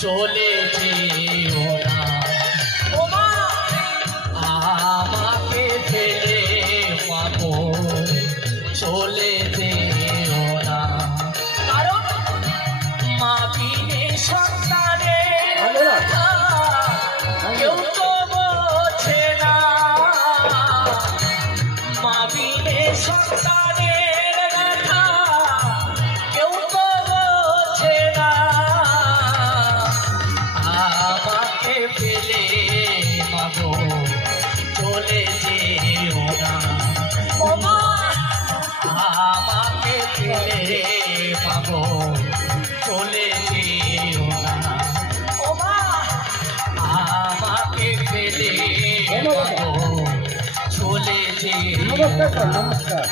চলে যেও না ও মা আমাকে ফেলে পাবো চলে যেও না কারণ মা বিনে সন্তানের কথা কেউ তো বোঝে না মা বিনে সন্তানের কথা কেউ তো বোঝে না আমাকে ফেলে মাগো চলে যেও না ও মা আমাকে ফেলে মাগো চলে যেও না ও মা আমাকে ফেলে মাগো চলে যেও না। নমস্কার।